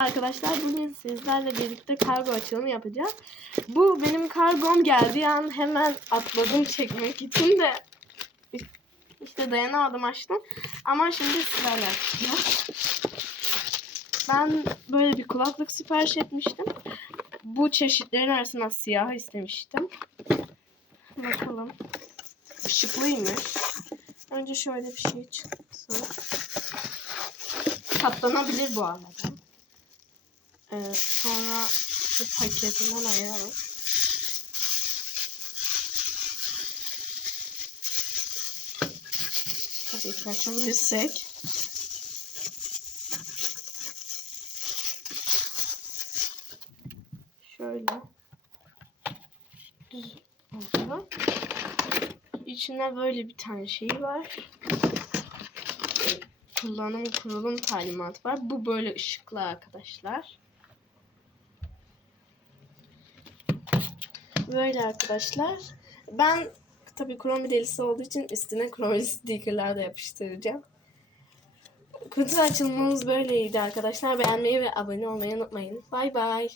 Arkadaşlar bugün sizlerle birlikte kargo açılımı yapacağız. Bu benim kargom geldiği an hemen atladım çekmek için de işte dayanamadım açtım. Ama şimdi sizlerle açacağız. Ben böyle bir kulaklık sipariş etmiştim. Bu çeşitlerin arasından siyah istemiştim. Bakalım. Şıklıymış. Önce şöyle bir şey çıksın. Katlanabilir bu arada. Ee, sonra şu paketinden ayıralım. Tabii ki açabilirsek. Şöyle. Düz oldu. İçinde böyle bir tane şey var. Kullanım kurulum talimatı var. Bu böyle ışıklı arkadaşlar. Böyle arkadaşlar. Ben tabii kromi delisi olduğu için üstüne kromi stickerlar da yapıştıracağım. Kutu açılımımız böyleydi arkadaşlar. Beğenmeyi ve abone olmayı unutmayın. Bay bay.